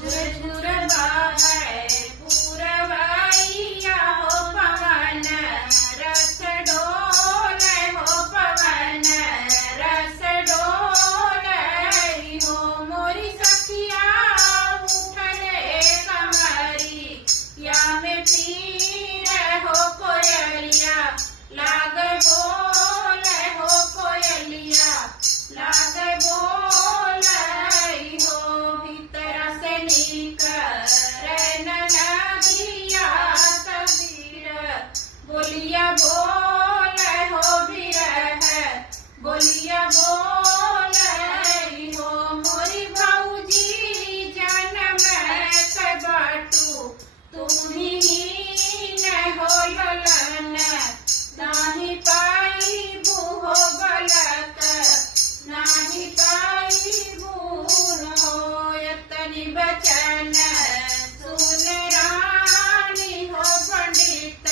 झुर बहे पूरवैया हो पवन रस डोले हो पवन रस डोले हो मोरी सखिया उठले कमरी या में पीर हो कोयलिया लागे बोले हो कोयलिया लागे बोले हो भीतर से निकर नदिया सबीर बोलिया बोले हो बिरह बोलिया बोले हो मोरी भौजी जन्म कबाटू तुम ही न हो ललन नाही पाई बुहो बलक नाही पाई बून हो यतनि बचन सुन रानी हो पंडित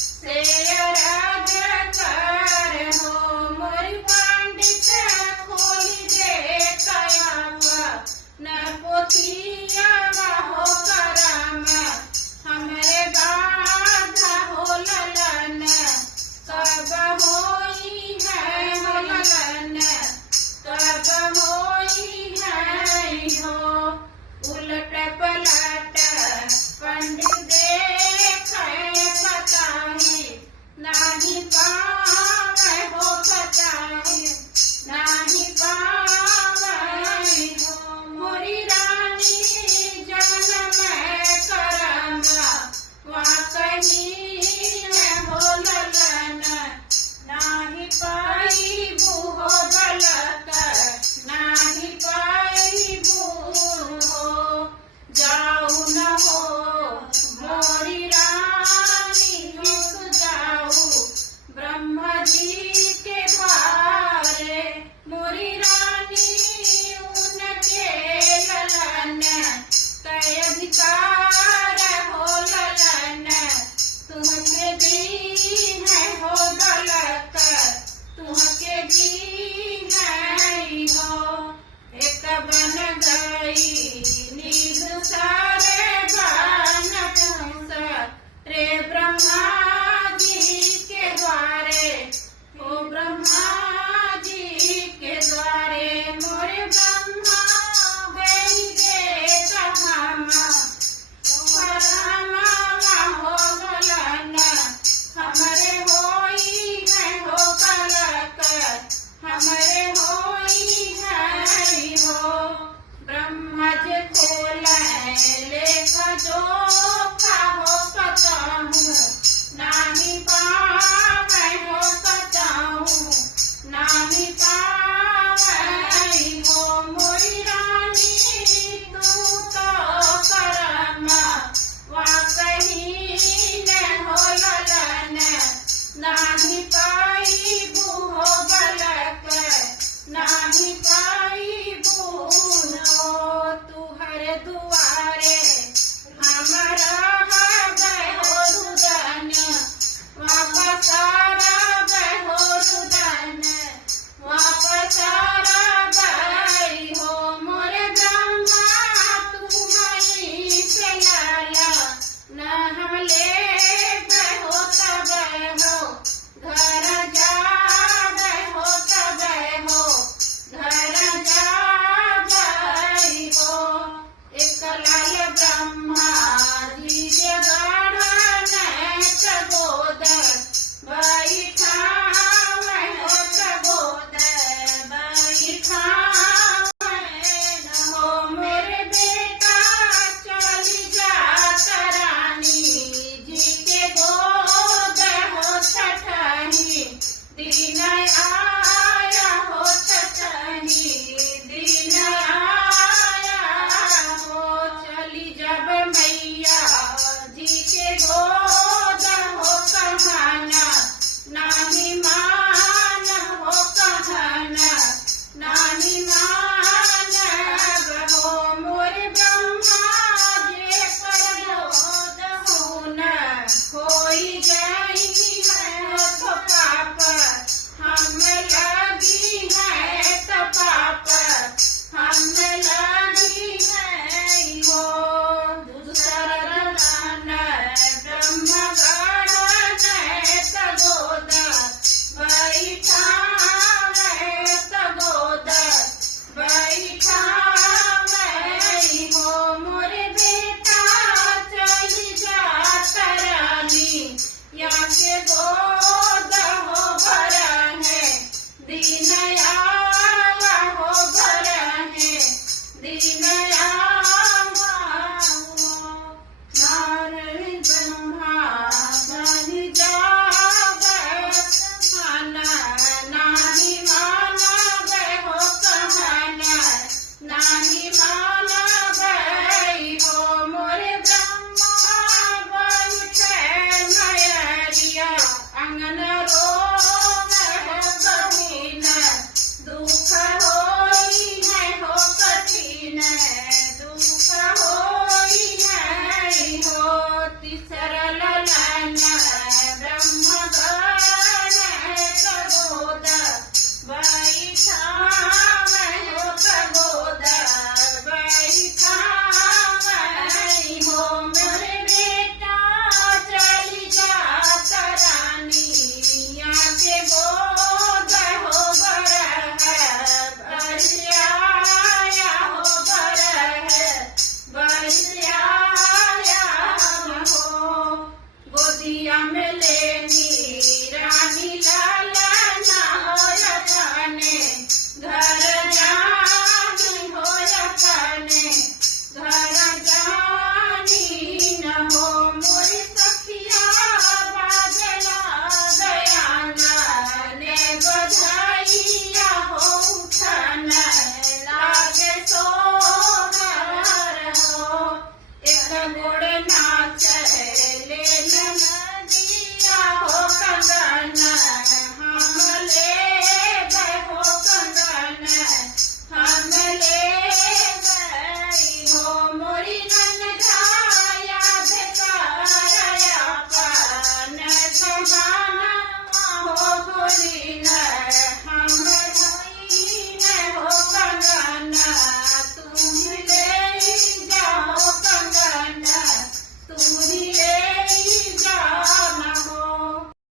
से राज कर हो मोरी पंडित खोली दे कयावा न पोथिया हो करम हमरे गाधा हो ललन कब होई है हो ललन कब होई है हो उलट